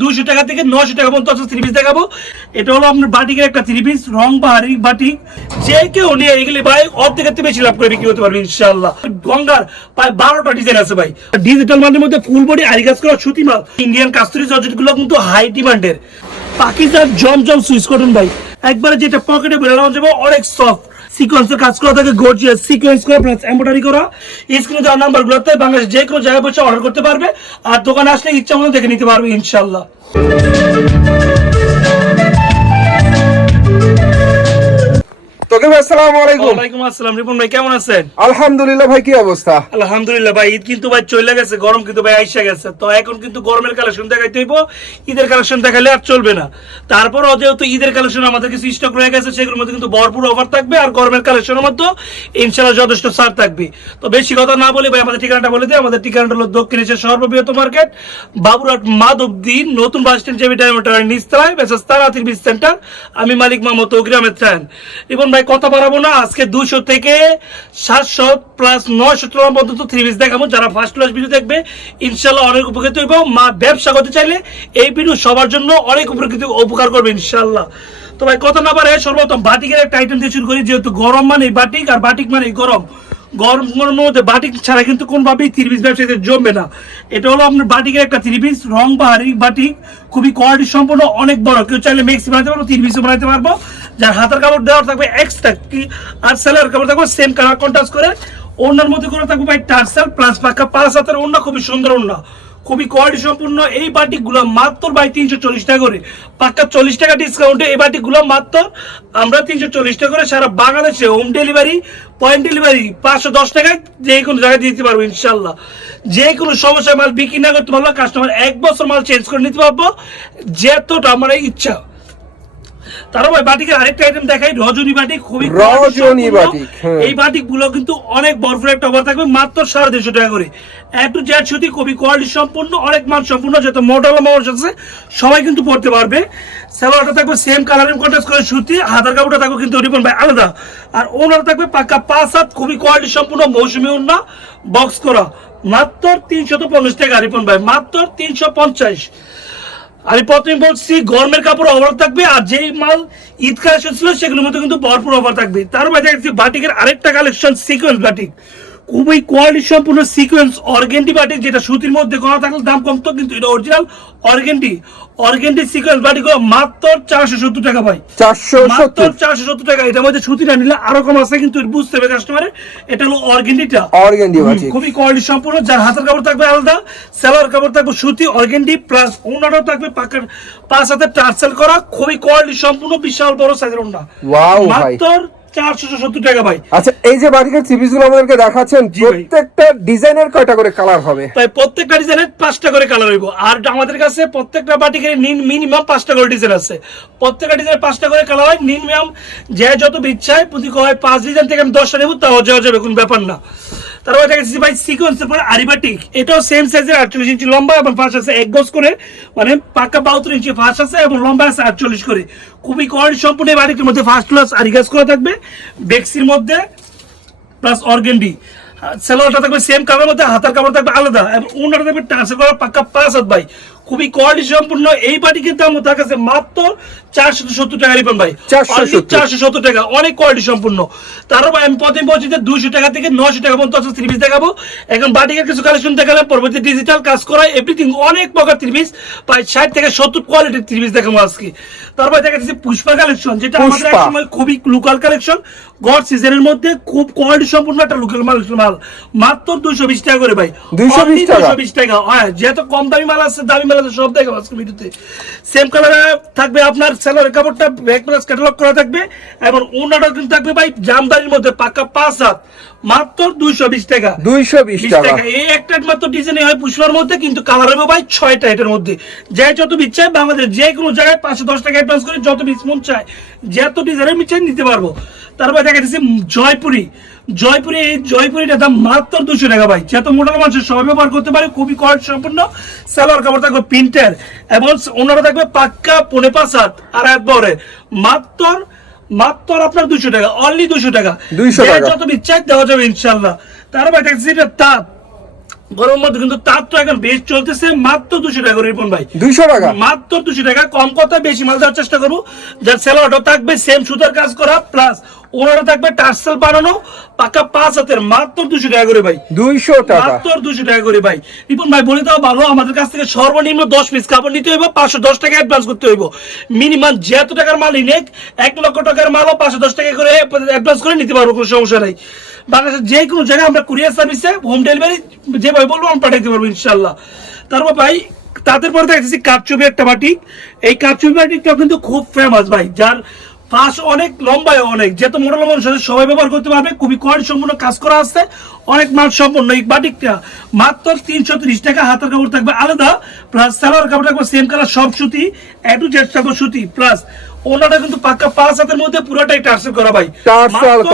দুইশো টাকা থেকে নশো টাকা পর্যন্ত আছে থ্রি পিস দেখাবো। এটা হলো আপনার বাটিকের একটা থ্রি পিস রং বাহারি বাটিক। যে কেউ নিয়ে এগুলি ভাই অর্ধেকের থেকে বেশি লাভ করে বিক্রি হতে পারবে ইনশাল্লাহ গঙ্গার প্রায় বারোটা ডিজাইন আছে ভাই। ডিজিটাল মানের মধ্যে ফুল বডি আরি কাজ করা সুতি মাল। ইন্ডিয়ান কাস্তুরি জর্জেটগুলো কিন্তু হাই ডিমান্ডের পাকিস্তান জমজম সুইস কটন ভাই। একবারে যেটা পকেটে বেরোলাম যাবে অনেক সফট সিকোয়েন্সের কাজ করা থাকে গর্জিয়াস সিকোয়েন্স করা প্লাস এম্বয়ডারি করা। স্ক্রিনে দেওয়া নাম্বারগুলোতে বাংলাদেশ যে কোনো জায়গায় বসে অর্ডার করতে পারবে। আর দোকানে আসলে ইচ্ছা মতো দেখে নিতে পারবে ইনশাল্লাহ তোকে আসসালামু আলাইকুম। ওয়ালাইকুম আসসালাম। রিপন ভাই কেমন আছেন? আলহামদুলিল্লাহ ভাই কি অবস্থা? আলহামদুলিল্লাহ ভাই ঈদ কিন্তু ভাই চলে গেছে গরম কিন্তু ভাই আইসা গেছে। তো এখন কিন্তু গরমের কালেকশন দেখাইতে হইব ঈদের কালেকশন দেখালে আর চলবে না। তারপর যেহেতু ঈদের কালেকশন আমাদের কিছু স্টক রয়ে গেছে সেগুলোর মধ্যে কিন্তু ভরপুর অফার থাকবে আর গরমের কালেকশনের মধ্যে যথেষ্ট ছাড় থাকবে। তো বেশি কথা না বলে ভাই আমাদের ঠিকানাটা বলে দিই। আমাদের ঠিকানাটা হলো দক্ষিণ এশিয়ার সর্ববৃহৎ মার্কেট বাবুরহাট মাধবদী নতুন bus stand JB beach center আমি মালিক রিপন ভাই কথা বাড়াবো না। আজকে দুশো থেকে সাতশো প্লাস নয়শো টাকা পর্যন্ত থ্রি পিস দেখাবো। যারা ফার্স্ট ক্লাস ভিডিও দেখবে, ইনশাল্লাহ অনেক উপকৃত হইব। মা ব্যবসা করতে চাইলে এই ভিডিও সবার জন্য অনেক উপকৃত উপকার করবে ইনশাল্লাহ। তো ভাই, কথা না পারে সর্বপ্রথম বাটিকের একটা আইটেম দিয়ে শুরু করি, যেহেতু গরম মানে বাটিক, আর বাটিক মানে গরম। গরম, গরমের মধ্যে বাটিক ছাড়া কিন্তু কোনোভাবেই থ্রি ব্যবসায়ীতে জমবে না। এটা হলো আপনার বাটিকের একটা থ্রি রং বাহারি বাটিক, খুবই কোয়ালিটি সম্পূর্ণ, অনেক বড়। কেউ চাইলে মেক্সি বানাতে পারব থ্রি বানাতে পারব। যার হাতের কাপড় দেওয়ার থাকবে এক্সট্রা কি, আর সেলার কাপড় থাকবে সেম কালার কন্ট্রাস্ট করে। অন্যের মধ্যে করে থাকবে ভাই টার্সাল প্লাস পাক্কা পাঁচ হাতের অন্য খুবই সুন্দর ওনা খুবই কোয়ালিটি সম্পূর্ণ এই বাটিকগুলো মাত্র বাই তিনশো চল্লিশ টাকা করে। পাক্কা চল্লিশ টাকা ডিসকাউন্টে এই বাটিকগুলো মাত্র। আমরা তিনশো চল্লিশ টাকা করে সারা বাংলাদেশে হোম ডেলিভারি পয়েন্ট ডেলিভারি পাঁচশো দশ টাকায় যে কোনো জায়গায় দিতে পারব ইনশাল্লাহ যে কোনো সমস্যা মাল বিক্রি না করতে পারল কাস্টমার এক বছর মাল চেঞ্জ করে নিতে পারব। যেতটা আমার ইচ্ছা। তারও ভাই বাটিকের আরেকটা আইটেম দেখাই রজনী বাটিক খুবই রজনী বাটিক, হ্যাঁ। এই বাটিকগুলো কিন্তু অনেক বরফের একটা অফার থাকবে মাত্র সাড়ে দেড়শো টাকা করে। একটু জ্যাট সুতি খুবই কোয়ালিটি সম্পূর্ণ অনেক মান সম্পূর্ণ যত মডেল মানুষ আছে সবাই কিন্তু পড়তে পারবে। থাকবে সেম কন্ট্রাস্ট করে সুতি হাতার কাপড়টা থাকবে কিন্তু ভাই আলাদা। আর ওনার থাকবে পাক্কা পাঁচ হাত খুবই কোয়ালিটি সম্পূর্ণ মৌসুমী ওনা বক্স করা। মাত্র তিনশত পঞ্চাশ টাকা রিপন ভাই মাত্র তিনশো পঞ্চাশ। আমি প্রথমে বলছি, গরমের কাপড় অভার থাকবে আর যেই মাল ঈদ কালেকশন ছিল সেগুলোর মধ্যে কিন্তু ভরপুর অভার থাকবে। তার মধ্যে দেখছি বাটিকের আরেকটা কালেকশন সিকোয়েন্স বাটিক খুবই কোয়ালিটি সম্পূর্ণ সিকোয়েন্স অর্গেন্টি বাটিক যেটা সুতির মধ্যে করা থাকলে দাম কমতো কিন্তু এটা original organdy organdy sequence batik মাত্র চারশো সত্তর টাকা ভাই। চারশো মাত্র চারশো সত্তর টাকা। এটার মধ্যে সুতিটা নিলে আরও কম আছে কিন্তু বুঝতে হবে কাস্টমারে এটা হলো অর্গেন্টিটা অর্গেন্ডি বাটিক খুবই কোয়ালিটি সম্পূর্ণ যার হাতের কাপড় থাকবে আলাদা সেলার কাপড় থাকবে সুতি অর্গেন্ডি প্লাস ওনাটাও থাকবে পাকার পাঁচ হাতে টার্সেল করা খুবই কোয়ালিটি সম্পূর্ণ বিশাল বড় সাইজের ওনা। মাত্র টাকা ভাই। আচ্ছা এই যে বাটিকের থ্রি আমাদেরকে দেখাচ্ছেন প্রত্যেকটা ডিজাইনের কয়টা করে কালার হবে? তাই প্রত্যেকটা ডিজাইনের পাঁচটা করে কালার হইব। আর আমাদের কাছে প্রত্যেকটা বাটিকের মিনিমাম পাঁচটা করে ডিজাইন আছে। প্রত্যেকটা ডিজাইনের পাঁচটা করে কালার হয় মিনিমাম যে যত ইচ্ছায় প্রতি হয় পাঁচ ডিজাইন থেকে আমি দশটা নেব তাও যাওয়া যাবে কোনো ব্যাপার না। তারপরে দেখা যাচ্ছে ভাই সিকোয়েন্সের পরে আরিবাটিক এটাও সেম সাইজের আটচল্লিশ ইঞ্চি লম্বা এবং ফাঁস আছে এক গজ করে মানে পাক্কা বাহাত্তর ইঞ্চি ফাঁস আছে এবং লম্বা আছে আটচল্লিশ করে। খুবই কোয়ালিটি সম্পূর্ণ এই বাটিকের মধ্যে ফার্স্ট ক্লাস আরিগাজ করা থাকবে, বেক্সির মধ্যে প্লাস অর্গেন্ডি সেলোয়ারটা থাকবে সেম কালার মধ্যে, হাতার কাপড় থাকবে আলাদা এবং ওনাটা থাকবে টার্সেল করা পাক্কা পাঁচ হাত ভাই খুবই কোয়ালিটি সম্পূর্ণ। এই বাটিকের দাম তার কাছে মাত্র চারশো সত্তর টাকা রিপন ভাই। চারশো সত্তর। টাকা। অনেক কোয়ালিটি সম্পূর্ণ। তারপর আমি প্রথমে বলছি যে দুইশো টাকা থেকে নশো টাকা পর্যন্ত থ্রি পিস দেখাবো। এখন বাটিকের কিছু কালেকশন দেখালাম পরবর্তী ডিজিটাল কাজ করা এভরিথিং অনেক প্রকার থ্রি পিস প্রায় ষাট থেকে সত্তর কোয়ালিটির থ্রি পিস দেখাবো আজকে। তারপর দেখা যাচ্ছে পুষ্পা কালেকশন যেটা আমাদের একসময় খুবই লোকাল কালেকশন গড সিজনের মধ্যে খুব কোয়ালিটি সম্পূর্ণ একটা লোকাল মাল মাল। মাত্র দুইশো বিশ টাকা করে ভাই। 220 টাকা? 220 টাকা। হ্যাঁ যেহেতু কম দামি মাল আছে দামি মাল সব দেখাবো আজকে ভিডিওতে। সেম কালার থাকবে আপনার সেলারের কাপড়টা ব্যাক প্লাস ক্যাটালগ করা থাকবে এবং ওনাটা কিন্তু থাকবে ভাই জামদানির মধ্যে পাক্কা পাঁচ হাত মাত্র দুইশো বিশ টাকা। দুইশো বিশ টাকা। এই একটা মাত্র ডিজাইন হয় পুষ্পার মধ্যে কিন্তু কালার হবে ভাই ছয়টা এটার মধ্যে। যে যত বিচ চায় বাংলাদেশ যে কোনো জায়গায় পাঁচশো দশ টাকা অ্যাডভান্স করে যত বিচ মন চায় যত ডিজাইনের বিচ নিতে পারব। তারপর দেখা যাচ্ছে জয়পুরি। জয়পুরি এই জয়পুরিটার দাম মাত্র দুশো টাকা ভাই। যত মোটাল মানুষ সবাই ব্যবহার করতে পারে খুবই কোয়ালিটি সম্পূর্ণ সালোয়ার কাপড় থাকবে প্রিন্টার এবং ওনারা থাকবে পাক্কা পনে পাঁচ হাত আর এক বরে। মাত্র মাত্র আপনার দুশো টাকা অনলি দুশো টাকা। 200 যে টাকা। যত বিচ্ছায় দেওয়া যাবে ইনশাল্লাহ তারপর দেখা যাচ্ছে এটা তাঁত গরমের মধ্যে কিন্তু তার তো এখন বেশ চলতেছে মাত্র দুশো টাকা রিপন ভাই। দুইশো টাকা? মাত্র দুশো টাকা কম কথা বেশি মাল দেওয়ার চেষ্টা করব। যার সেলোয়ারটা থাকবে সেম সুতার কাজ করা প্লাস ওনারা থাকবে টার্সেল বানানো পাকা পাঁচ হাতের মাত্র দুশো টাকা করে ভাই। দুইশো টাকা। মাত্র দুশো টাকা করে ভাই। রিপন ভাই বলে দাও ভালো আমাদের কাছ থেকে সর্বনিম্ন দশ পিস কাপড় নিতে হইব পাঁচশো দশ টাকা অ্যাডভান্স করতে হইব। মিনিমাম যত টাকার মাল নিক এক লক্ষ টাকার মালও পাঁচশো দশ টাকা করে অ্যাডভান্স করে নিতে পারব কোনো সমস্যা নাই। বাংলাদেশের যে কোনো জায়গায় আমরা কুরিয়ার সার্ভিসে হোম ডেলিভারি যেভাবে বলব আমরা পাঠাইতে পারব ইনশাল্লাহ তারপর ভাই তাদের পরে দেখতেছি কারচুপি একটা বাটিক। এই কারচুপি বাটিকটা কিন্তু খুব ফেমাস ভাই যার পাশ অনেক লম্বায় অনেক। যেহেতু মোটা লম্বা সবাই ব্যবহার করতে পারবে খুবই কোয়ালিটি সম্পূর্ণ কাজ করা আছে। অনেক মান সম্পন্ন। এই বাটিকটা মাত্র তিনশো ত্রিশ টাকা হাতের কাপড় থাকবে আলাদা প্লাস সালোয়ার কাপড় থাকবে সেম কালার সব সুতি এ টু জেড থাকবে সুতি প্লাস ওনাটা কিন্তু পাক্কা পাঁচ হাতের মধ্যে পুরোটাই টার্সেল করা ভাই।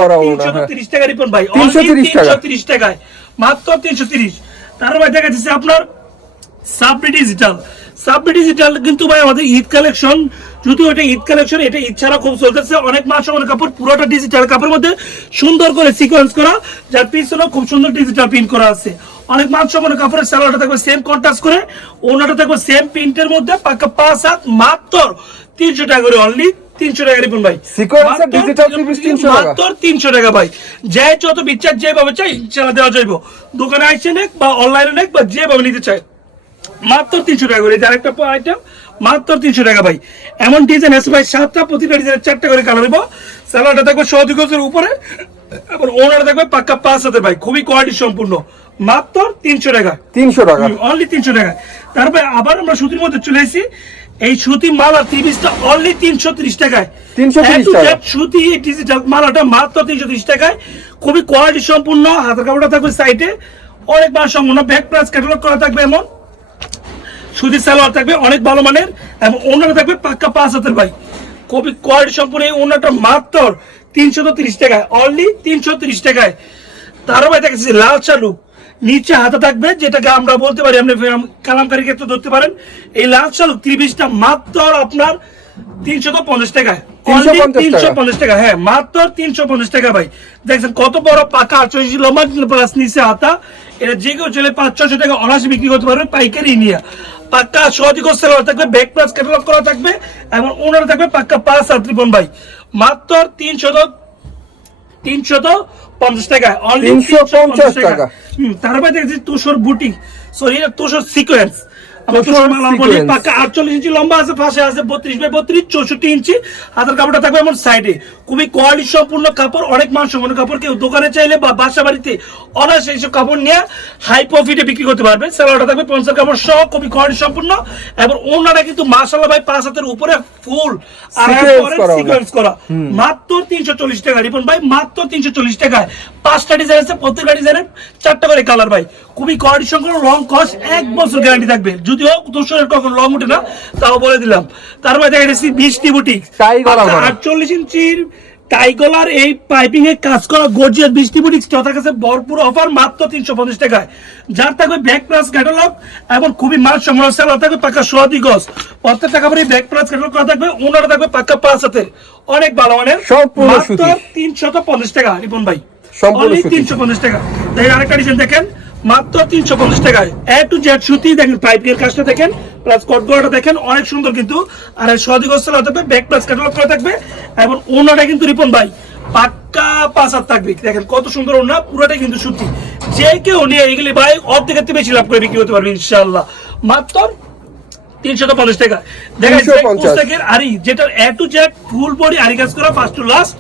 ওনা, তিনশো হ্যাঁ। তিরিশ টাকা রিপন ভাই। তিনশো তিরিশ টাকায়। মাত্র তিনশো তিরিশ। তার ভাই দেখা যাচ্ছে আপনার সাবরি ডিজিটাল ডিজিটাল কিন্তু ভাই আমাদের ঈদ কালেকশন যদি ওটা ঈদ কালেকশন এটা ঈদ ছাড়া খুব চলতেছে। অনেক মাস অনেক কাপড় পুরোটা ডিজিটাল কাপড়ের মধ্যে সুন্দর করে সিকোয়েন্স করা যার খুব সুন্দর ডিজিটাল প্রিন্ট করা আছে। অনেক মান সমানের কাপড়ের সালোয়ারটা থাকবে সেম কন্ট্রাস্ট করে ওনাটা থাকবে সেম প্রিন্টের মধ্যে পাক্কা পাঁচ হাত মাত্র তিনশো টাকা করে অনলি তিনশো টাকা রিপন ভাই। Sequence এর মাত্র digital three piece 300 টাকা। মাত্র তিনশো টাকা ভাই। যে যত বিচার যেভাবে চাই দেওয়া যাইব। দোকানে আইসে নেক বা অনলাইনে নেক বা যেভাবে নিতে চায়। মাত্র তিনশো টাকা করে। যার একটা আইটেম মাত্র তিনশো টাকা ভাই। এমন ডিজাইন আছে ভাই সাতটা প্রতিটা ডিজাইনের চারটা করে কালার দিব স্যালাডটা থাকবে সৌদি উপরে এবং ওনারা থাকবে পাক্কা পাঁচ হাতে ভাই খুবই কোয়ালিটি সম্পূর্ণ। মাত্র তিনশো টাকা। তিনশো টাকা। অনলি তিনশো টাকা। তারপরে আবার আমরা সুতির মধ্যে চলে এসেছি এই সুতি মালা ত্রিশটা অনলি তিনশো ত্রিশ টাকায়। 330 A to Z টাকা। সুতি ডিজিটাল মালাটা মাত্র তিনশো ত্রিশ টাকায় খুবই কোয়ালিটি সম্পূর্ণ। হাতের কাপড়টা থাকবে সাইডে অনেক বার সম্পূর্ণ। ব্যাক প্লাস ক্যাটালগ করা থাকবে এমন। সুতির সালোয়ার থাকবে অনেক ভালো মানের এবং ওনারা থাকবে পাক্কা পাঁচ হাতের ভাই। খুবই কোয়ালিটি সম্পূর্ণ এই ওনাটা মাত্র তিনশো তিরিশ টাকায় অনলি তিনশো তিরিশ টাকায়। তারও ভাই দেখেছি লাল চালু। নিচে হাতে থাকবে যেটাকে আমরা বলতে পারি আপনি কালামকারী ক্ষেত্রে ধরতে পারেন। এই লাল চালু ত্রিশটা মাত্র আপনার তিনশো পঞ্চাশ টাকায়। তিনশো পঞ্চাশ টাকা। হ্যাঁ মাত্র তিনশো পঞ্চাশ টাকা ভাই। দেখছেন কত বড় পাকা আটচল্লিশ লম্বা প্লাস নিচে হাতা। এটা যে কেউ চলে পাঁচ ছশো টাকা অনায়াসে বিক্রি করতে পারবে পাইকারি নিয়ে পাক্কা সহযোগ সেলার থাকবে ব্যাক প্লাস ক্যাটালগ করা থাকবে এবং ওনার থাকবে পাক্কা পাঁচ আর ত্রিপন ভাই। মাত্র তিনশত তিনশত পঞ্চাশ টাকা। অনলি 350 টাকা। তারপরে দেখছি তুষর বুটি সরি তুষর সিকোয়েন্স আমরা তুষর তুষর মালা বলি sequence। পাক্কা আটচল্লিশ ইঞ্চি লম্বা আছে পাশে আছে বত্রিশ বাই বত্রিশ চৌষট্টি ইঞ্চি। হাতের কাপড়টা থাকবে এমন সাইডে খুবই কোয়ালিটি সম্পূর্ণ কাপড় অনেক মান সম্পূর্ণ কাপড়। কেউ দোকানে চাইলে বা বাসা বাড়িতে অনায়াসে এইসব কাপড় নিয়ে হাই প্রফিটে বিক্রি করতে পারবে। স্যালোয়ারটা থাকবে পঞ্চাশ কাপড় সহ খুবই কোয়ালিটি সম্পূর্ণ। এবং ওনারা কিন্তু মাসাল্লাহ ভাই পাঁচ হাতের উপরে ফুল। সিকোয়েন্স করা মাত্র তিনশো চল্লিশ টাকা। রিপন ভাই মাত্র তিনশো চল্লিশ টাকায়। পাঁচটা ডিজাইন আছে প্রত্যেকটা ডিজাইনের চারটা করে কালার ভাই। খুবই কোয়ালিটি সম্পূর্ণ রং কস এক বছর গ্যারান্টি থাকবে। যদিও দোষরের কখন রং উঠে না তাও বলে দিলাম। তারপরে দেখা যাচ্ছে বৃষ্টি বুটিক। ভরা। আটচল্লিশ ইঞ্চির টাইগলার এই পাইপিং এ কাজ করা গর্জিয়াস বৃষ্টি কাছে ভরপুর অফার মাত্র তিনশো পঞ্চাশ টাকায়। যার থাকবে ব্যাক প্লাস ক্যাটালগ এবং খুবই মান সংগ্রহ থাকবে পাক্কা সোয়াদি গজ প্রত্যেকটা কাপড়ে ব্যাক প্লাস ক্যাটালগ করা থাকবে। ওনারা থাকবে পাক্কা পাঁচ হাতের। অনেক ভালো সম্পূর্ণ মাত্র তিনশত পঞ্চাশ টাকা রিপন ভাই। সুতি। 350 টাকা। আরেকটা ডিজাইন দেখেন। মাত্র তিনশো পঞ্চাশ টাকায়। এ টু জেড সুতি দেখেন পাইপের কাজটা দেখেন প্লাস কটগড়াটা দেখেন অনেক সুন্দর কিন্তু। আর সদিক থাকবে ব্যাক প্লাস ক্যাটালগ করা থাকবে এবং ওনাটা কিন্তু রিপন ভাই পাক্কা থাকবে। দেখেন কত সুন্দর ওনা পুরোটাই কিন্তু সুতি। যে কেউ নিয়ে এগুলি ভাই অর্ধেকের থেকে বেশি লাভ করে বিক্রি হতে পারবে ইনশাল্লাহ মাত্র তিনশো পঞ্চাশ টাকা। দেখা যাচ্ছে 350 পুস্তকের আরি যেটা A to Z full body aari কাজ করা ফার্স্ট টু লাস্ট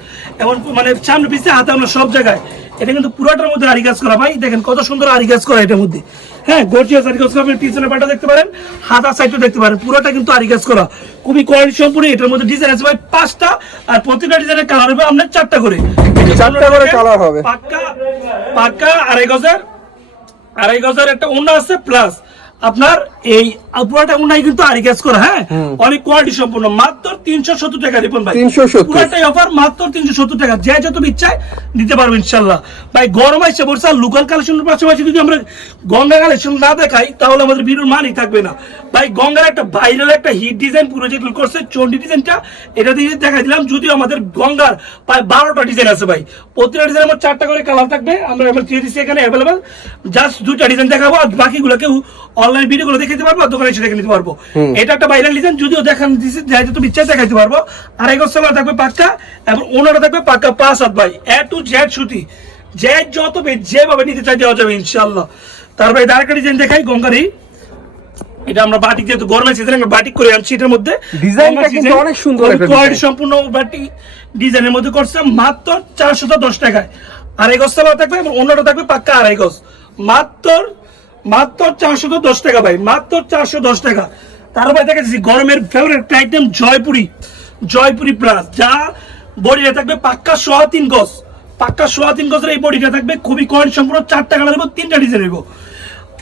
এবং মানে সামনে পিছিয়ে হাতে আমরা সব জায়গায়। এটা কিন্তু পুরোটার মধ্যে আরি কাজ করা। ভাই দেখেন কত সুন্দর আরি কাজ করা এটার মধ্যে। হ্যাঁ গর্জিয়াস আরি কাজ করা। আপনি পিছনে পাটা দেখতে পারেন হাতা সাইডটা দেখতে পারেন। পুরোটা কিন্তু আরি কাজ করা। খুবই কোয়ালিটি সম্পূর্ণ। এটার মধ্যে ডিজাইন আছে ভাই পাঁচটা আর প্রতিটা ডিজাইনের কালার হবে আপনার চারটা করে। চারটা করে colour হবে। পাক্কা পাক্কা আড়াই গজের আড়াই গজের একটা ওন্না আছে প্লাস আপনার এই পুরাটা উন্নয় কিন্তু আরি কাজ করা হ্যাঁ? অনেক কোয়ালিটি সম্পূর্ণ। মাত্র তিনশো সত্তর টাকা রিপন ভাই। 370 পুরাটাই অফার মাত্র তিনশো সত্তর টাকা। যে যত ইচ্ছায় দিতে পারব ইনশাল্লাহ। ভাই গরম আসছে বলছে লোকাল কালেকশনের পাশাপাশি যদি আমরা গঙ্গা কালেকশন না দেখাই তাহলে আমাদের ভিডিওর মানই থাকবে না। ভাই গঙ্গার একটা ভাইরাল একটা হিট ডিজাইন পুরো যেগুলো করছে চন্ডি ডিজাইনটা এটা দিয়ে দেখা দিলাম। যদিও আমাদের গঙ্গার প্রায় বারোটা ডিজাইন আছে ভাই। প্রতিটা ডিজাইন আমার চারটা করে কালার থাকবে। আমরা দিয়ে দিচ্ছি এখানে অ্যাভেলেবেল জাস্ট দুটা ডিজাইন দেখাবো আর বাকিগুলো কেউ অনলাইন ভিডিও গুলো দেখে নিতে পারব দোকানে এসে দেখে নিতে পারব এটা একটা ভাইরাল ডিজাইন যদিও দেখান দিচ্ছি যাই তুমি ইচ্ছা দেখাইতে পারব। আর এক সালা থাকবে পাক্কা এবং ওনারা থাকবে পাক্কা পাঁচ হাত ভাই এ টু জেড সুতি। যে যত যেভাবে নিতে চাই দেওয়া যাবে ইনশাল্লাহ তারপরে আরেকটা ডিজাইন দেখাই গঙ্গারি। এটা আমরা বাটিক যেহেতু গরমের সিজনে আমরা বাটিক করে আনছি এটার মধ্যে। ডিজাইনটা কিন্তু অনেক সুন্দর ডিজাইন। সম্পূর্ণ বাটিক ডিজাইনের মধ্যে করছে মাত্র চারশো দশ টাকায়। আড়াই গজ থাকবে এবং অন্যটা থাকবে পাক্কা আড়াই গজ। মাত্র মাত্র চারশো দশ টাকা ভাই, মাত্র চারশো দশ টাকা। তারপরে দেখা যাচ্ছে গরমের favourite item Jaipuri. Jaipuri plus যা বডিটা থাকবে পাক্কা সোয়া তিন গজ। পাক্কা সোয়া তিন গজের এই বডিটা থাকবে খুবই কয়েল সম্পূর্ণ চারটা কালার এবং তিনটা ডিজাইন নেব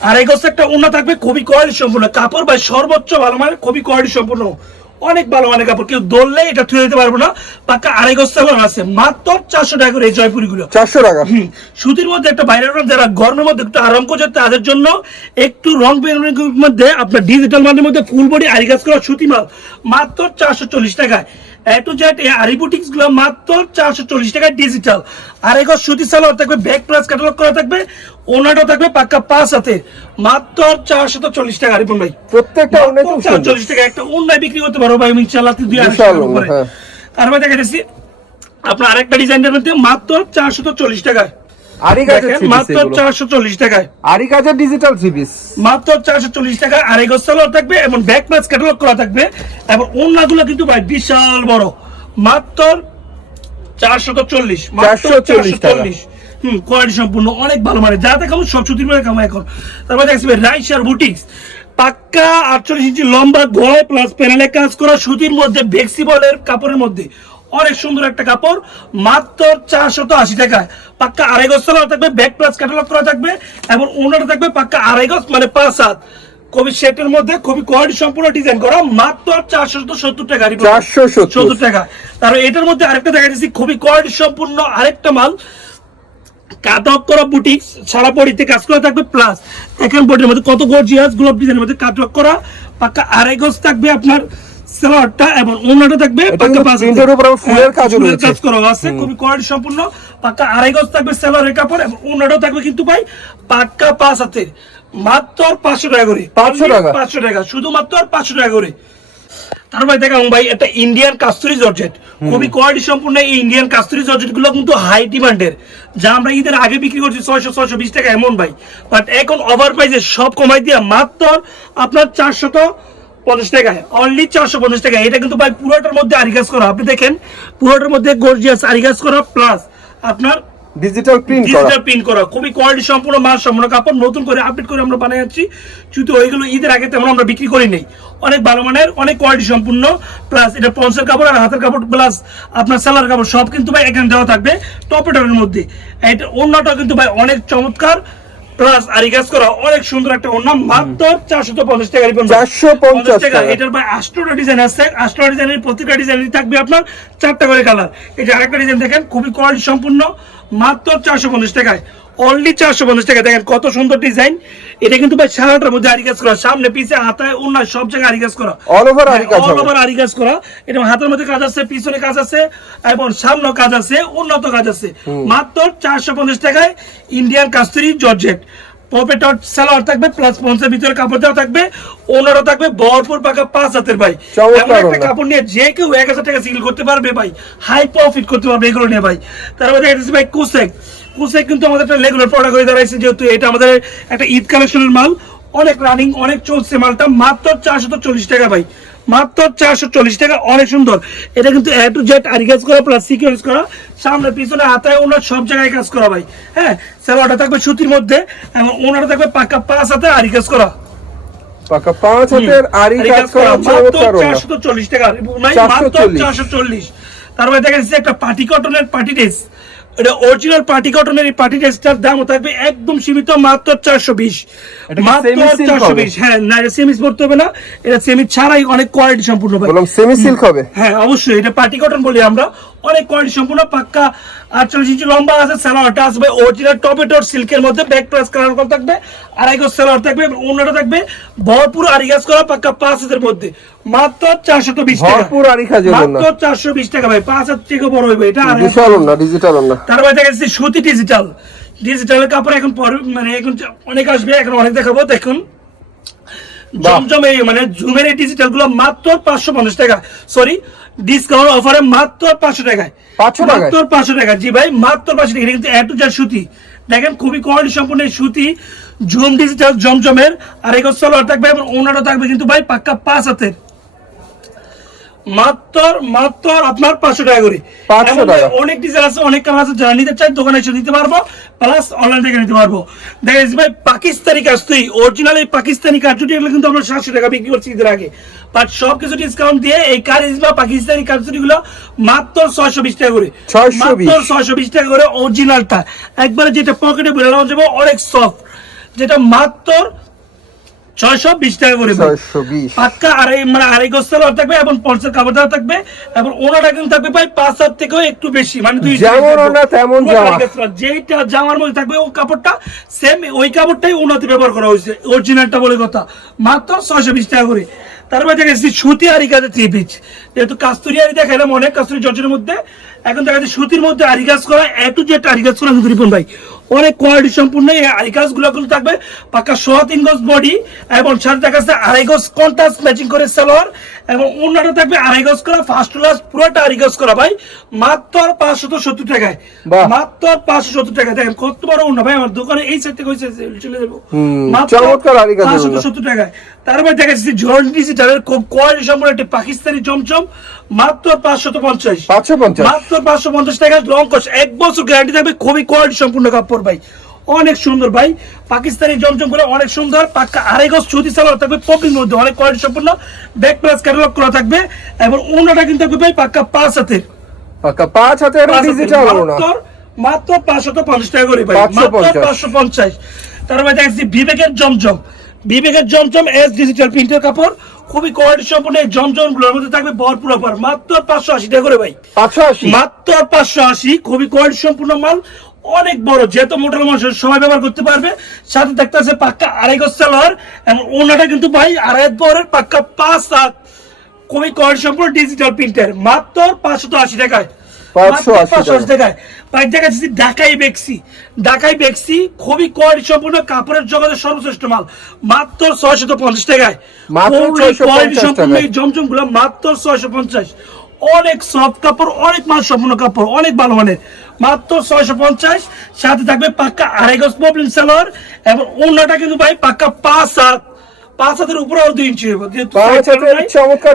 আর এই গছে একটা উন্না থাকবে খুবই কয়েল সম্পূর্ণ। কাপড় ভাই সর্বোচ্চ ভালো মানে খুবই কয়েল সম্পূর্ণ। অনেক ভালো মানের কাপড়। কেউ দৌড়লে এটা থুয়ে দিতে পারব না। পাক্কা আড়াই গজ সালোয়ার আছে। মাত্র চারশো টাকা করে এই জয়পুরি গুলো চারশো টাকা। হুম, সুতির মধ্যে একটা বাইরের যারা গরমের মধ্যে একটু আরাম করছে তাদের জন্য একটু রং বেরঙের মধ্যে আপনার ডিজিটাল মানের মধ্যে ফুল বডি আরি কাজ করা সুতি মাল মাত্র চারশো চল্লিশ টাকায়। এ টু জেড এই আরি গুলো মাত্র চারশো চল্লিশ টাকায় ডিজিটাল আর এগো সুতি সালোয়ার থাকবে ব্যাক প্লাস ক্যাটালগ করা থাকবে। ওনাটা থাকবে পাক্কা পাঁচ হাতে। মাত্র চারশো চল্লিশ টাকা রিপন ভাই। প্রত্যেকটা চল্লিশ টাকা। একটা অন্যায় বিক্রি করতে পারো ভাই ইনশাল্লাহ দুই আড়াইশো হ্যাঁ। তারপরে দেখা যাচ্ছে আপনার আরেকটা ডিজাইনের মধ্যে মাত্র চারশো চল্লিশ টাকায়। মাত্র চারশো চল্লিশ টাকায়। আরি ডিজিটাল থ্রি মাত্র চারশো চল্লিশ টাকা আড়াই গজ থাকবে এবং ব্যাক ম্যাচ ক্যাটালগ করা থাকবে এবং অন্যগুলো কিন্তু ভাই বিশাল বড়। মাত্র চারশো চল্লিশ মাত্র চারশো চল্লিশ। হুম কোয়ালিটি সম্পূর্ণ অনেক ভালো মানে যা দেখাবো সব সুতির মানে কামো এখন। তারপর দেখছি রাইসার বুটিক্স পাক্কা আটচল্লিশ ইঞ্চি লম্বা গলায় প্লাস প্যানেলে কাজ করা সুতির মধ্যে ভেক্সিবলের কাপড়ের মধ্যে। অনেক সুন্দর একটা কাপড় মাত্র চারশত আশি টাকায়। পাক্কা আড়াই গজ সালোয়ার থাকবে ব্যাক প্লাস ক্যাটালগ করা থাকবে এবং ওনাটা থাকবে পাক্কা আড়াই গজ মানে পাঁচ হাত। খুবই সেটের মধ্যে খুবই কোয়ালিটি সম্পূর্ণ ডিজাইন করা মাত্র চারশো সত্তর টাকা। 470 সত্তর। টাকা। তার এটার মধ্যে আরেকটা দেখা যাচ্ছে খুবই কোয়ালিটি সম্পূর্ণ আরেকটা মাল। কাটক করা বুটিক সারা বডিতে কাজ করা থাকবে প্লাস এখন বডির মধ্যে কত গর্জিয়াস গোলাপ ডিজাইনের মধ্যে কাটক করা পাক্কা আড়াই গজ থাকবে আপনার সালোয়ারটা এবং থাকবে প্রিন্টের উপর ফুলের ফুলের রয়েছে। কাজ করা আছে খুবই কোয়ালিটি সম্পূর্ণ পাক্কা আড়াই গজ থাকবে সালোয়ারের কাপড় এবং অন্যটাও থাকবে কিন্তু ভাই পাক্কা পাঁচ হাতের মাত্র পাঁচশো টাকা করে 500 টাকা? পাঁচশো টাকা শুধুমাত্র পাঁচশো টাকা করে তারপরে দেখাম ভাই একটা ইন্ডিয়ান কাস্তুরি জর্জেট খুবই কোয়ালিটি সম্পূর্ণ এই ইন্ডিয়ান কাস্তুরি জর্জেটগুলো কিন্তু হাই ডিমান্ডের যা আমরা ঈদের আগে বিক্রি করছি ছয়শো ছয়শো বিশ টাকা এমন ভাই। বাট এখন ওভার প্রাইসে সব কমাই দিয়া মাত্র আপনার চারশত পঞ্চাশ টাকায়। অনলি চারশো পঞ্চাশ টাকা এটা কিন্তু ভাই পুরোটার মধ্যে আরিগাস করা। আপনি দেখেন পুরোটার মধ্যে গর্জিয়াস আরিগাস করা প্লাস আপনার ডিজিটাল প্রিন্ট করা। ডিজিটাল প্রিন্ট করা। খুবই কোয়ালিটি সম্পূর্ণ সম্পূর্ণ কাপড় নতুন করে আপডেট করে আমরা কিন্তু ওইগুলো ঈদের আগে তেমন আমরা বিক্রি করি নেই। অনেক ভালো মানের, অনেক কোয়ালিটি সম্পূর্ণ। প্লাস এটা পঞ্চের কাপড় আর হাতের কাপড় প্লাস আপনার সেলার কাপড় সব কিন্তু ভাই এখানে দেওয়া থাকবে। টপেটারের মধ্যে। এটা অন্যটা কিন্তু ভাই অনেক চমৎকার। প্লাস আরিগাস করা অনেক সুন্দর একটা অন্য মাত্র চারশো পঞ্চাশ টাকা চারশো পঞ্চাশ টাকা। এটার ভাই আষ্টটা ডিজাইন আছে। আষ্টটা ডিজাইনের প্রতিটা ডিজাইন থাকবে আপনার চারটা করে কালার এটা আরেকটা ডিজাইন দেখেন খুবই কোয়ালিটি সম্পূর্ণ মাত্র চারশো পঞ্চাশ টাকায়। অনলি চারশো পঞ্চাশ টাকা। দেখেন কত সুন্দর ডিজাইন এটা কিন্তু ভাই সারাটার মধ্যে আরিগাস করা। সামনে পিছে হাতায় অন্য সব জায়গায় করা। আরি কাজ অল হবে। ওভার আরি কাজ করা। এটা হাতের মধ্যে কাজ আছে পিছনে কাজ আছে এবং সামনে কাজ আছে উন্নত কাজ আছে। মাত্র চারশো পঞ্চাশ টাকায় ইন্ডিয়ান কাস্তুরি জর্জেট পপেটর সালোয়ার থাকবে প্লাস পঞ্চের ভিতরে কাপড় দেওয়া থাকবে ওনারও থাকবে ভরপুর পাকা পাঁচ হাতের ভাই। এমন একটা কাপড় নিয়ে যে কেউ এক হাজার টাকা সিল করতে পারবে ভাই। হাই প্রফিট করতে পারবে এগুলো নিয়ে ভাই। তারপরে দেখা যাচ্ছে ভাই কুসেক। কুসেক কিন্তু আমাদের একটা রেগুলার প্রোডাক্ট হয়ে দাঁড়াইছে যেহেতু এটা আমাদের একটা ঈদ কালেকশনের মাল। অনেক রানিং অনেক চলছে মালটা। মাত্র চারশো চল্লিশ টাকা ভাই। মাত্র চারশো চল্লিশ টাকা অনেক সুন্দর। এটা কিন্তু এ টু জেড আরিগাজ করা প্লাস সিকিউরিজ করা। সামনে পিছনে হাতায় ওনার সব জায়গায় কাজ করা ভাই। হ্যাঁ সালোয়ারটা থাকবে সুতির মধ্যে এবং ওনারটা থাকবে পাকা পাঁচ হাতে আরিগাজ করা। পাকা পাঁচ হাতের আরি কাজ করা চমৎকার চারশো চল্লিশ টাকা। মাত্র চারশো চল্লিশ। তারপরে দেখা যাচ্ছে একটা পার্টি কটনের পার্টি ড্রেস এটা অরিজিনাল পার্টি কটনের এই পার্টি ড্রেসটার দাম থাকবে একদম সীমিত মাত্র চারশো বিশ। মাত্র চারশো বিশ। হ্যাঁ না এটা সেমিস পড়তে হবে না। এটা সেমি ছাড়াই অনেক কোয়ালিটি সম্পূর্ণ ভাই সেমি সিল্ক হবে? হ্যাঁ অবশ্যই। এটা পার্টি কটন বলি আমরা। অনেক কোয়ালিটি সম্পূর্ণ পাক্কা। আটচল্লিশ ইঞ্চি লম্বা আছে সালোয়ারটা আসবে অরিজিনাল টমেটোর সিল্কের মধ্যে ব্যাক প্লাস কালার করা থাকবে আড়াই গজ সালোয়ার থাকবে অন্যটা থাকবে ভরপুর আড়িগাছ করা পাক্কা পাঁচ হাজার মধ্যে। মাত্র চারশো তো বিশ টাকা। মাত্র চারশো বিশ টাকা ভাই পাঁচ হাজার থেকে বড় হইবে এটা না ডিজিটাল না। তারপরে দেখা যাচ্ছে সুতি ডিজিটাল ডিজিটালের কাপড় এখন মানে এখন অনেক আসবে এখন অনেক দেখাবো দেখুন। জমজম এই মানে জুমের এই ডিজিটালগুলো মাত্র পাঁচশো পঞ্চাশ টাকা। সরি ডিসকাউন্ট অফারে মাত্র পাঁচশো টাকায়। পাঁচশো মাত্র পাঁচশো টাকা জি ভাই মাত্র পাঁচশো টাকা কিন্তু এত যা সুতি। দেখেন খুবই কোয়ালিটি সম্পূর্ণ এই সুতি। জুম ডিজিটাল জমজমের। আর এক সালোয়ার থাকবে এবং ওনারও থাকবে কিন্তু ভাই পাক্কা পাঁচ হাতের। মাত্র মাত্র আপনার পাঁচশো টাকা করে। 500 এমন টাকা। অনেক ডিজাইন আছে অনেক কালার আছে যারা নিতে চাই দোকানে এসে নিতে পারব প্লাস অনলাইন থেকে নিতে পারব। ভাই পাকিস্তানি কাজ তুই অরিজিনাল এই পাকিস্তানি কাজটি এগুলো কিন্তু আমরা সাতশো টাকা বিক্রি করছি ঈদের আগে। বাট সব কিছু ডিসকাউন্ট দিয়ে এই কারিজ বা পাকিস্তানি কাজটি গুলো মাত্র ছয়শো বিশ টাকা করে। মাত্র ছয়শো বিশ টাকা করে অরিজিনালটা একবারে যেটা পকেটে যাবে অনেক সফট যেটা মাত্র ছয়শো বিশ টাকা করে পাক্কা আড়াই মানে আড়াই গজ সালোয়ার থাকবে এবং পঞ্চাশ কাপড় দেওয়া থাকবে এবং ওনাটা কিন্তু থাকবে ভাই পাঁচ হাত থেকেও একটু বেশি মানে দুই তেমন। যেইটা জামার মধ্যে থাকবে ও কাপড়টা সেম ওই কাপড়টাই ওনাতে ব্যবহার করা হয়েছে অরিজিনালটা বলে কথা। মাত্র ছয়শো বিশ টাকা করে। তারপরে দেখা যাচ্ছে সুতি আরি কাজে থ্রি পিচ যেহেতু কাস্তুরি আরি দেখালাম অনেক কাস্তুরি জর্জের মধ্যে এখন দেখা যাচ্ছে সুতির মধ্যে আরি কাজ করা এ টু জেড আরি কাজ করা কিন্তু রিপন ভাই। অনেক কোয়ালিটি সম্পূর্ণ এই আরি কাজগুলো কিন্তু থাকবে পাক্কা সোয়া তিন গজ বডি এবং সাথে দেখা যাচ্ছে আড়াই গজ কন্ট্রাস্ট ম্যাচিং করে সালোয়ার এবং অন্যটা থাকবে আড়াই গজ করা ফার্স্ট ক্লাস পুরোটা আড়াই গজ করা ভাই। মাত্র পাঁচশত সত্তর টাকায়। মাত্র পাঁচশো সত্তর টাকা দেখেন কত বড় অন্য ভাই আমার দোকানে এই সাইড থেকে চলে যাব। মাত্র পাঁচশত সত্তর টাকায়। তারপরে দেখা যাচ্ছে জন ডিজিটালের খুব কোয়ালিটি সম্পূর্ণ একটি পাকিস্তানি চমচম মাত্র পাঁচশত পঞ্চাশ। পাঁচশো পঞ্চাশ? মাত্র পাঁচশো পঞ্চাশ টাকা লং কস এক বছর গ্যারান্টি থাকবে খুবই কোয়ালিটি সম্পূর্ণ কাপড় ভাই। অনেক সুন্দর ভাই। পাকিস্তানি জমজম করে অনেক সুন্দর। পাক্কা আড়াই গজ ছুটি সালোয়ার থাকবে পপির মধ্যে অনেক কোয়ালিটি সম্পূর্ণ। ব্যাক প্লাস ক্যাটালগ করা থাকবে এবং অন্যটা কিন্তু থাকবে ভাই পাক্কা পাঁচ হাতের। পাক্কা পাঁচ হাতের ডিজিটাল মাত্র মাত্র পাঁচশত পঞ্চাশ টাকা করে ভাই। মাত্র পাঁচশো পঞ্চাশ। তারপরে দেখছি বিবেকের জমজম বিবেকের জমজম এস ডিজিটাল প্রিন্টের কাপড় খুবই কোয়ালিটি সম্পূর্ণ এই জমজমগুলোর মধ্যে থাকবে ভরপুর অফার মাত্র পাঁচশো আশি টাকা করে ভাই। পাঁচশো আশি? মাত্র পাঁচশো আশি খুবই কোয়ালিটি সম্পূর্ণ মাল। অনেক বড় যেহেতু মোটাল মানুষ সবাই ব্যবহার করতে পারবে। সাথে দেখতে আছে পাক্কা আড়াই গজ সালোয়ার এবং ওনাটা কিন্তু ভাই আড়াই বরের পাক্কা পাঁচ হাত। খুবই কোয়ালিটি সম্পূর্ণ ডিজিটাল প্রিন্টের মাত্র পাঁচশো আশি টাকায়। 580 পাঁচশো আশি টাকায়। ভাই দেখা যাচ্ছে ঢাকাই বেক্সি ঢাকাই বেক্সি খুবই কোয়ালিটি সম্পূর্ণ কাপড়ের জগতের সর্বশ্রেষ্ঠ মাল। মাত্র ছয়শত পঞ্চাশ টাকায়। মাত্র খুবই 650 কোয়ালিটি সম্পূর্ণ এই জমজমগুলো মাত্র ছয়শো পঞ্চাশ। অনেক সফট কাপড় অনেক মান সম্পূর্ণ কাপড় অনেক ভালো মানের। মাত্র ছয়শো পঞ্চাশ। সাথে থাকবে পাক্কা আড়াই গজ সালোয়ার এবং অন্যটা কিন্তু ভাই পাক্কা পাঁচ হাত। পাঁচ হাতের উপরে আরও দুই ইঞ্চি হবে চমৎকার।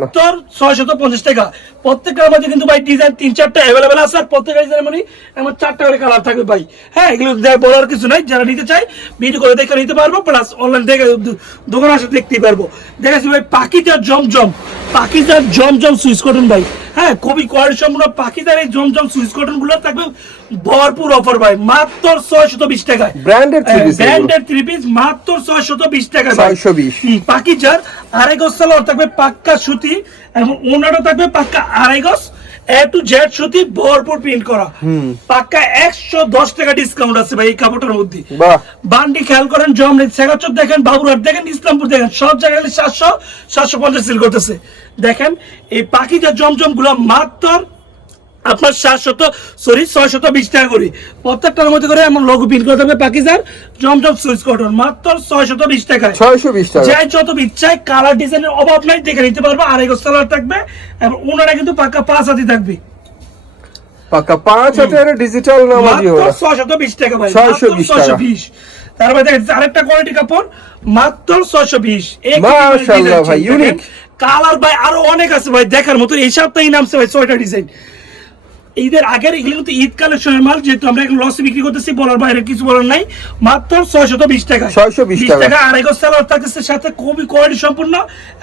মাত্র ছয়শত পঞ্চাশ টাকা। প্রত্যেকটার মধ্যে কিন্তু ভাই ডিজাইন তিন চারটা অ্যাভেলেবেল আছে আর প্রত্যেকটা ডিজাইন মানে আমার চারটা করে কালার থাকবে ভাই। হ্যাঁ এগুলো বলার কিছু নাই যারা নিতে চায় ভিডিও করে দেখে নিতে পারব প্লাস অনলাইন দেখে দো- দোকানে আসে দেখতেই পারব। দেখাচ্ছি ভাই পাখিটার জমজম পাখিটার জমজম সুইচ কটন ভাই। হ্যাঁ কবি কোয়ালিটি সম্পূর্ণ পাখিটার এই জমজম সুইচ কটনগুলো থাকবে ভরপুর অফার ভাই মাত্র ছয়শত বিশ টাকায় এগুলো। ব্র্যান্ডেড থ্রি পিস মাত্র ছয়শত বিশ টাকা ভাই। 620 হুম, পাকি যার আড়াই গজ থাকবে পাক্কা সুতি এবং ওনারও থাকবে পাক্কা আড়াই গজ। এ টু জেড সুতি ভরপুর প্রিন্ট করা। পাক্কা একশো দশ টাকা ডিসকাউন্ট আছে ভাই এই কাপড়টার মধ্যে। বান্ডি খেয়াল করেন জমরিত শেখাচর দেখেন বাবুরহাট দেখেন ইসলামপুর দেখেন সব জায়গায় সাতশো সাতশো পঞ্চাশ সেল করতেছে। দেখেন এই পাখিটা জমজমগুলা মাত্র আপনার সাতশত সরি ছয়শত বিশ টাকা করে। প্রত্যেকটার মধ্যে করে এমন লঘু প্রিন্ট করতে হবে পাকিজার জমজম সুইচ কটন মাত্র ছয়শত বিশ টাকায়। ছয়শো বিশ টাকা। যাই যত ইচ্ছায় কালার ডিজাইনের অভাব নাই দেখে নিতে পারব আড়াই গজ কালার থাকবে এবং ওনারা কিন্তু পাক্কা পাঁচ হাতি থাকবে। পাক্কা পাঁচ হাতের ডিজিটাল নামাজি বিশ টাকা ভাই 620 টাকা। বিশ। তারপরে দেখেন আরেকটা কোয়ালিটি কাপড় মাত্র ছয়শো বিশ। মাশাআল্লাহ ভাই, unique। কালার ভাই আরও অনেক আছে ভাই দেখার মতো এই সপ্তাহে নামছে ভাই ছয়টা ডিজাইন ঈদের আগের এগুলো কিন্তু ঈদ কালেকশনের মাল যেহেতু আমরা এখন লসে বিক্রি করতেছি বলার বাইরে কিছু বলার নাই। মাত্র ছয়শত বিশ টাকা। 620 টাকা। টাকা আড়াই গজ সালোয়ার থাকতেছে সাথে খুবই কোয়ালিটি সম্পূর্ণ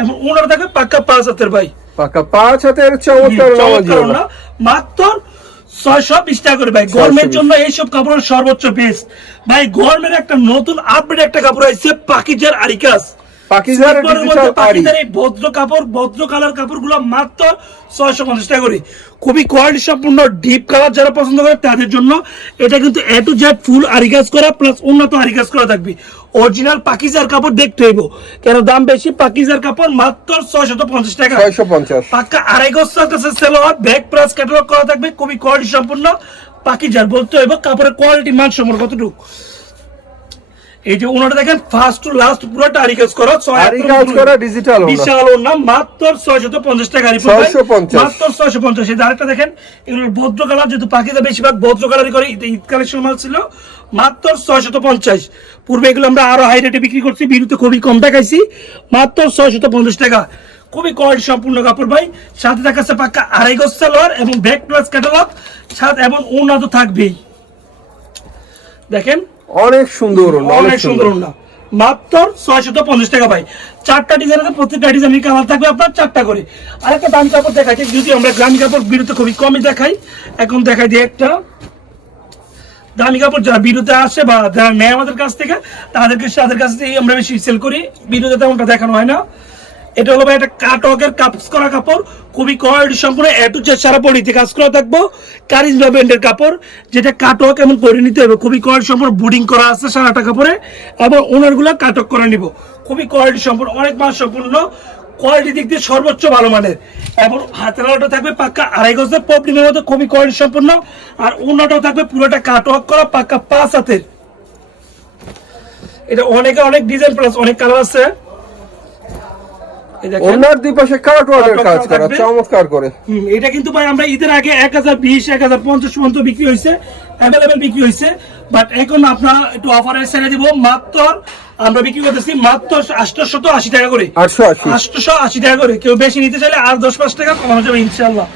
এবং ওনার থাকবে পাক্কা পাঁচ হাতের ভাই। পাক্কা পাঁচ হাতের চমৎকার মাত্র ছয়শো বিশ টাকা করে ভাই। গরমের জন্য এইসব কাপড়ের সর্বোচ্চ বেস্ট ভাই গরমের একটা নতুন আপডেট একটা কাপড় আছে পাকিজার আরিকাস। পাকিজার সিলভারের ডিজিটাল মধ্যে আরি পাকিজার এই ভদ্র কাপড় ভদ্র কালার কাপড়গুলো মাত্র ছয়শো পঞ্চাশ টাকা করে। খুবই কোয়ালিটি সম্পূর্ণ ডিপ কালার যারা পছন্দ করে তাদের জন্য। এটা কিন্তু এ টু জেড ফুল আরিকাজ করা প্লাস উন্নত করা থাকবে। অরিজিনাল পাকিজার কাপড় দেখতে হইব। কেন দাম বেশি? পাকিজার কাপড় মাত্র ছয়শত পঞ্চাশ টাকা। ছয়শো পঞ্চাশ। পাক্কা আড়াই গজ কাছে সেলোয়ার ব্যাক প্লাস ক্যাটালগ করা থাকবে খুবই কোয়ালিটি সম্পূর্ণ। পাকিজার বলতে হইব কাপড়ের কোয়ালিটি মান সম্পর্ক কতটুকু। এই যে ওনাটা দেখেন ফার্স্ট টু লাস্ট পুরোটা আরি কাজ করা কাজ উপরে। করা ওড়না। বিশাল ওড়না মাত্র ছয়শত পঞ্চাশ টাকা আরি 650 মাত্র ছয়শো পঞ্চাশ। এই আরেকটা দেখেন এগুলো ভদ্র কালার যেহেতু পাখিতে বেশিরভাগ ভদ্র কালারই করে ঈদ- কালেকশন মাল ছিল মাত্র ছয়শত পঞ্চাশ। পূর্বে এগুলো আমরা আরও হাই রেটে বিক্রি করছি বিরুতে খুবই কম দেখাইছি মাত্র ছয়শত পঞ্চাশ টাকা। খুবই কোয়ালিটি সম্পূর্ণ কাপড় ভাই। সাথে দেখাচ্ছে পাক্কা আড়াই গজ সালোয়ার এবং ব্যাক প্লাস ক্যাটালগ সাথে এবং ওনা তো থাকবেই। দেখেন অনেক সুন্দর অনেক সুন্দর ওড়না মাত্র ছয়শত পঞ্চাশ টাকা ভাই। চারটা ডিজাইনের প্রত্যেকটা ডিজাইনের কালার থাকবে আপনার চারটা করে। আর একটা দামি কাপড় দেখাচ্ছি যদি আমরা গ্রামী কাপড় বিরুতে খুবই কমই দেখাই এখন দেখাই দিই একটা। দামি কাপড় যারা বিরুদ্ধে আসে বা যারা নেয় আমাদের কাছ থেকে তাদেরকে তাদের কাছ থেকে আমরা বেশি সেল করি। বিরুদ্ধে তেমনটা দেখানো হয় না। এটা হলো ভাই একটা কাটওয়ার্কের কাপস করা কাপড়। খুবই কোয়ালিটি সম্পূর্ণ এ টু জেড সারা বডিতে কাজ করা থাকব। কারিজমা ব্র্যান্ডের কাপড়, যেটা কাটওয়ার্ক এমন করে নিতে হবে। খুবই কোয়ালিটি সম্পূর্ণ বুডিং করা আছে সারাটা কাপড়ে। এবং ওনারগুলো কাটক করে নিব। খুবই কোয়ালিটি সম্পূর্ণ, অনেক মান সম্পূর্ণ। কোয়ালিটি দিক দিয়ে সর্বোচ্চ ভালো মানের। এবং হাতের আলোটা থাকবে পাক্কা আড়াই গজের পপলিমের মধ্যে খুবই কোয়ালিটি সম্পূর্ণ। আর ওনাটাও থাকবে পুরোটা কাটওয়ার্ক করা, পাক্কা পাঁচ হাতের। এটা অনেকে অনেক ডিজাইন প্লাস অনেক কালার আছে। ওনার দুই পাশে কাট ওয়ার্কের কাজ করা চমৎকার করে। এটা কিন্তু ভাই আমরা ঈদের আগে এক হাজার বিশ এক হাজার পঞ্চাশ পর্যন্ত বিক্রি হয়েছে অ্যাভেলেবেল বিক্রি হয়েছে বাট এখন আপনার একটু অফারে ছেড়ে দিব মাত্র আমরা বিক্রি করতেছি মাত্র আটশোশত আশি টাকা করে। আটশোশো আশি। টাকা করে। কেউ বেশি নিতে চাইলে আর দশ পাঁচ টাকা কমানো যাবে ইনশাল্লাহ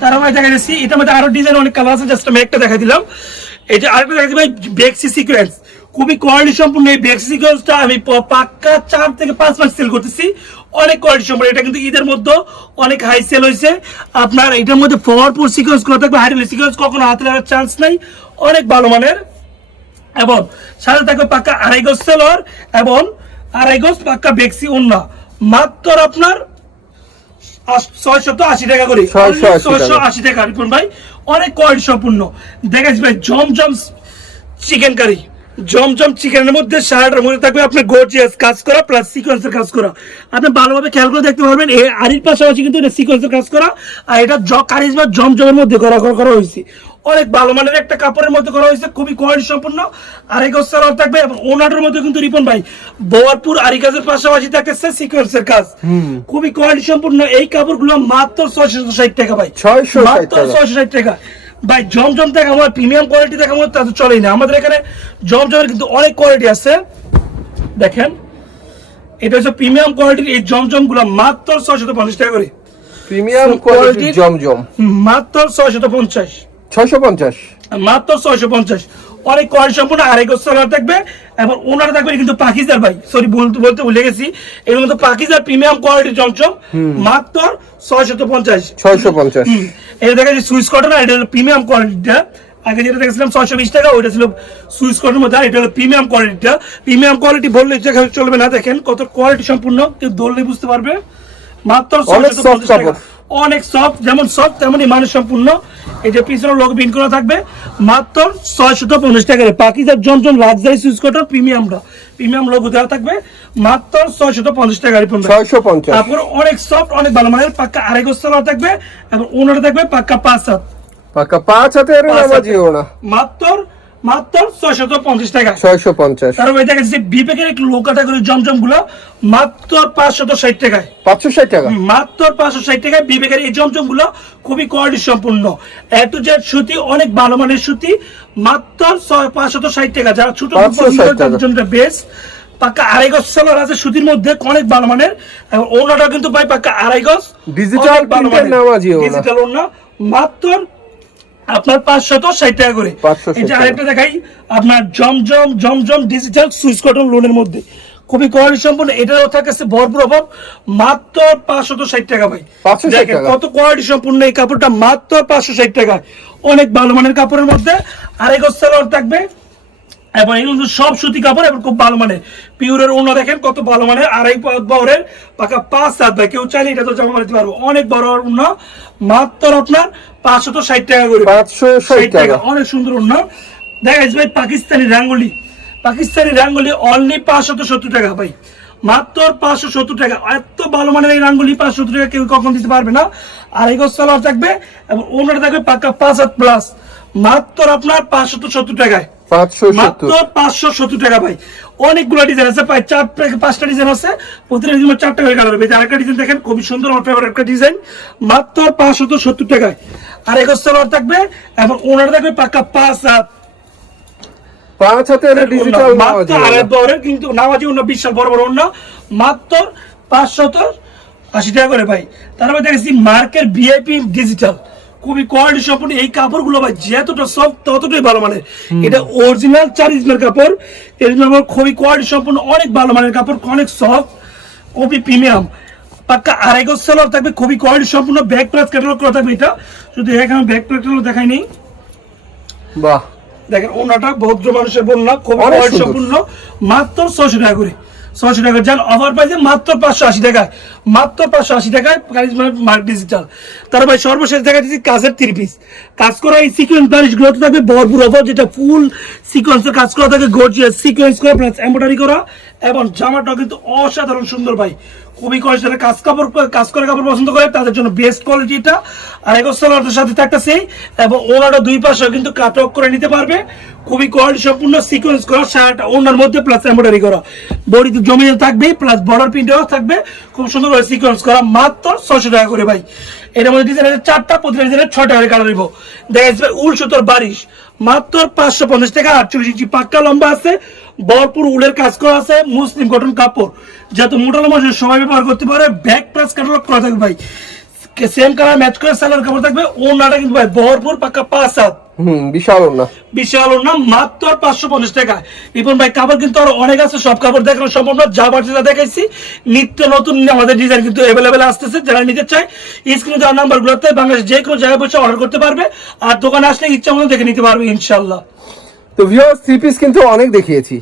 তার আমরা দেখা যাচ্ছি এটার মধ্যে আরও ডিজাইন অনেক কালার আছে জাস্ট আমি একটা দেখা দিলাম। এই আরেকটা দেখা ভাই বেক্সি সিকোয়েন্স খুবই কোয়ালিটি সম্পূর্ণ এই বেক্সি সিকোয়েন্সটা আমি পাক্কা চার থেকে পাঁচ মাস সেল করতেছি। অনেক কোয়ালিটি সম্পূর্ণ এটা কিন্তু ঈদের মধ্যে অনেক হাই সেল হয়েছে। আপনার এটার মধ্যে ফরপুর সিকোয়েন্স করা থাকবে। হাইড্রোলি সিকোয়েন্স কখনো হাতে লাগার চান্স নাই। অনেক ভালো মানের। এবং সাথে থাকবে পাক্কা আড়াই গজ সেলর এবং আড়াই গজ পাক্কা বেক্সি উন্না মাত্র আপনার ছয়শত আশি টাকা করে। 680 টাকা। ছয়শো আশি টাকা রিপন ভাই। অনেক কোয়ালিটি সম্পূর্ণ। দেখাচ্ছি ভাই জম জমজম চিকেন কারি জমজম চিকেনের মধ্যে শার্টের মধ্যে থাকবে আপনার গর্জিয়াস কাজ করা প্লাস সিকোয়েন্সের কাজ করা। আপনি ভালোভাবে খেয়াল করে দেখতে পারবেন এই আরির পাশাপাশি কিন্তু এটা সিকোয়েন্সের কাজ করা আর এটা জ কারিজ বা জমজমের মধ্যে করা করা হয়েছে। অনেক ভালো মানের একটা কাপড়ের মধ্যে করা হয়েছে খুবই কোয়ালিটি সম্পূর্ণ আরেক সালোয়ার থাকবে এবং ওনাটার মধ্যে কিন্তু রিপন ভাই বোয়ারপুর আরি কাজের পাশাপাশি থাকতেছে সিকোয়েন্সের কাজ। খুবই কোয়ালিটি সম্পূর্ণ এই কাপড়গুলো মাত্র ছয়শো ষাট টাকা ভাই। 660 মাত্র। ছয়শো ষাট টাকা। ভাই জমজম থেকে আমার প্রিমিয়াম কোয়ালিটি দেখা আমার তাতে চলেই না। আমাদের এখানে জমজমের কিন্তু অনেক কোয়ালিটি আছে। দেখেন এটা হচ্ছে প্রিমিয়াম কোয়ালিটির এই জমজমগুলো মাত্র ছয়শত পঞ্চাশ টাকা করে। প্রিমিয়াম So, কোয়ালিটি জম জমজম। মাত্র ছয়শত পঞ্চাশ। ছয়শো পঞ্চাশ? মাত্র ছয়শো পঞ্চাশ। অনেক কোয়ালিটি সম্পূর্ণ আড়াই গজ সালোয়ার থাকবে এবং ওনারা থাকবে কিন্তু পাকিজার ভাই। সরি বলতে বলতে ভুলে গেছি। এগুলো কিন্তু পাকিজার প্রিমিয়াম কোয়ালিটির জমজম মাত্র ছয়শত পঞ্চাশ। ছয়শো পঞ্চাশ। এটা দেখা যাচ্ছে সুইস কটন আর এটা হলো প্রিমিয়াম কোয়ালিটিটা আগে যেটা দেখেছিলাম ছয়শো বিশ টাকা ওইটা ছিল সুইস কটনের মধ্যে এটা হলো প্রিমিয়াম কোয়ালিটিটা প্রিমিয়াম কোয়ালিটি বললে চলবে না দেখেন কত কোয়ালিটি সম্পূর্ণ কেউ ধরলে বুঝতে পারবে। মাত্র অনেক 650 টাকা। অনেক সফট যেমন সফট তেমনই মানে সম্পূর্ণ এই যে পিছনে লোক বিন করা থাকবে মাত্র ছয়শত পঞ্চাশ টাকা পাকিজার জমজম লাক্সারি সুইস কটন প্রিমিয়ামটা প্রিমিয়াম লোগো দেওয়া থাকবে মাত্র ছয়শত পঞ্চাশ টাকা। ছয়শো পঞ্চাশ তারপর অনেক সফট অনেক ভালো মানের পাক্কা আড়াই গোস্ত থাকবে এবং ওনাটা থাকবে পাক্কা পাঁচ হাত পাক্কা পাঁচ হাতের হাতে। মাত্র মাত্র ছয়শত পঞ্চাশ টাকা। ছয়শো পঞ্চাশ। তারপর দেখা যাচ্ছে বিবেকের একটু লো ক্যাটাগরি জমজমগুলো মাত্র পাঁচশত ষাট টাকায়। পাঁচশো ষাট টাকা? মাত্র পাঁচশো ষাট টাকায় বিবেকের এই জমজমগুলো খুবই কোয়ালিটি সম্পূর্ণ। এত যে সুতি অনেক ভালো মানের সুতি মাত্র পাঁচশত ষাট টাকা। যারা ছোট 560 টাকা। তাদের জন্য বেস্ট পাক্কা আড়াই গজ সেলার আছে সুতির মধ্যে অনেক ভালো মানের। ওনাটা কিন্তু ভাই পাক্কা আড়াই গজ। ডিজিটাল ওনা মাত্র আপনার পাঁচশত ষাট টাকা করে। 560 এই যে টাকা। আরেকটা দেখাই আপনার Zamzam Zamzam digital Swiss cotton লোনের মধ্যে। খুবই কোয়ালিটি সম্পন্ন এটারও থাকছে ভরপুর অভাব মাত্র পাঁচশত ষাট টাকা ভাই। 560 দেখেন কত কোয়ালিটি সম্পূর্ণ এই কাপড়টা মাত্র পাঁচশো ষাট টাকা অনেক ভালো মানের কাপড়ের মধ্যে আরেক সালোয়ার থাকবে এবং এগুলো সব সুতি কাপড় এবং খুব ভালো মানের। পিওরের অন্য দেখেন কত ভালো মানের। আড়াই বহরের পাকা পাঁচ হাত ভাই। কেউ চাইলে এটা তো জমা করতে পারব। অনেক বড় অন্য মাত্র আপনার পাঁচশত ষাট টাকা করে। পাঁচশো ষাট টাকা। অনেক সুন্দর অন্য দেখা যাচ্ছে ভাই পাকিস্তানি রাঙ্গুলি। পাকিস্তানি রাঙ্গুলি অনলি পাঁচশত সত্তর টাকা ভাই। মাত্র পাঁচশো সত্তর টাকা। এত ভালো মানের এই রাঙ্গুলি পাঁচশো সত্তর টাকা কেউ কখন দিতে পারবে না। আর এই সালোয়ার থাকবে এবং ওনার থাকবে পাকা পাঁচ হাত প্লাস মাত্র আপনার পাঁচশত সত্তর টাকায়। পাঁচশো সত্তর। টাকা ভাই। অনেকগুলো ডিজাইন আছে প্রায় চার পাঁচটা ডিজাইন আছে। প্রতিটা ডিজাইন চারটা করে কালার হবে আরেকটা ডিজাইন দেখেন খুবই সুন্দর আমার ফেভারিট একটা ডিজাইন মাত্র পাঁচশত সত্তর টাকায়। আর এগোর সালোয়ার থাকবে এবং ওনার থাকবে পাক্কা পাঁচ হাত। পাঁচ হাতের ডিজিটাল মাত্র আড়াই বহরের কিন্তু নামাজি অন্য বিশাল বড় বড় অন্য মাত্র পাঁচশত আশি টাকা করে ভাই। তারপরে দেখেছি মার্কের ভিআইপি ডিজিটাল খুবই কোয়ালিটি সম্পূর্ণ এই কাপড়গুলো ভাই যতটা সফট ততটাই ভালো মানের এটা অরিজিনাল চার ইঞ্চের কাপড়। এর জন্য খুবই কোয়ালিটি সম্পূর্ণ অনেক ভালো মানের কাপড় অনেক সফট খুবই প্রিমিয়াম পাক্কা আড়াই গজ থাকবে খুবই কোয়ালিটি সম্পূর্ণ ব্যাক ক্যাটালগ করা থাকবে এটা। শুধু এখানে ব্যাক প্লাস দেখাই নেই। বাহ। দেখেন ওনাটা ভদ্র মানুষের বন্যা খুব কোয়ালিটি। সম্পূর্ণ মাত্র ছশো টাকা করে। টাকা। যার অফার পাইছে মাত্র পাঁচশো আশি টাকায়। মাত্র পাঁচশো আশি টাকায় মার্ক ডিজিটাল তার ভাই, সর্বশেষ দেখা যাচ্ছে কাজের থ্রি পিস কাজ করা এই সিকোয়েন্স বারিশগুলো থাকবে, ভরপুর অফার যেটা ফুল সিকোয়েন্সের কাজ করা থাকে গর্জিয়াস সিকোয়েন্স করা প্লাস এম্বয়ডারি করা, এবং জামাটাও কিন্তু অসাধারণ সুন্দর ভাই। খুবই কষ্ট যারা কাজ কাপড়, কাজ করে কাপড় পছন্দ করে, তাদের জন্য বেস্ট কোয়ালিটিটা আর এগো সালোয়ারটার সাথে থাকতেছে, এবং ওনারা দুই পাশে কিন্তু কাট অফ করে নিতে পারবে। খুবই কোয়ালিটি সম্পূর্ণ সিকোয়েন্স করা, শার্ট ওনার মধ্যে প্লাস এম্বয়ডারি করা। বডি জমিতে থাকবে প্লাস বর্ডার প্রিন্টও থাকবে। খুব সুন্দরভাবে সিকোয়েন্স করা, মাত্র ছশো টাকা করে ভাই। মধ্যে ডিজাইন আছে চারটা প্রতিটা ছটা করে কালার দেখা যাচ্ছে উল, সুতোর বারিশ, মাত্র পাঁচশো পঞ্চাশ টাকা, আটচল্লিশ ইঞ্চি পাক্কা লম্বা আছে ভরপুর উলের কাজ করা আছে, মুসলিম কটন কাপড়। যাতে মোটা লম্বা সবাই ব্যবহার করতে পারে, ব্যাক প্লাস ক্যাটালগ করা থাকবে ভাই। সেম কালার ম্যাচ করে সালোয়ার কাপড় থাকবে ওনাটা কিন্তু ভাই ভরপুর পাক্কা পাঁচ হাত। হুম বিশাল না মাত্র পাঁচশো পঞ্চাশ টাকা। রিপন ভাই কাপড় কিন্তু আরও অনেক আছে সব কাপড় দেখানো না যা বাড়ছে তা দেখাইছি। নিত্য নতুন আমাদের ডিজাইন কিন্তু অ্যাভেলেবেল আসতেছে যারা নিতে চায় স্ক্রিনে বাংলাদেশ যে কোনো জায়গায় বসে অর্ডার করতে পারবে আর দোকানে আসলে ইচ্ছা মতো দেখে নিতে পারবে ইনশাল্লাহ তো ভিউয়ার্স থ্রি পিস কিন্তু অনেক দেখিয়েছি।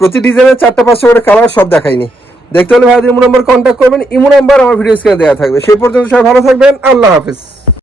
প্রতি ডিজাইনের চারটা পাঁচটা করে কালার সব দেখাইনি। দেখতে হলে ভাইদের ইমো নাম্বার কন্ট্যাক্ট করবেন। ইমো নাম্বার আমার ভিডিও স্ক্রিনে দেওয়া থাকবে। সেই পর্যন্ত সবাই ভালো থাকবেন। আল্লাহ হাফিজ।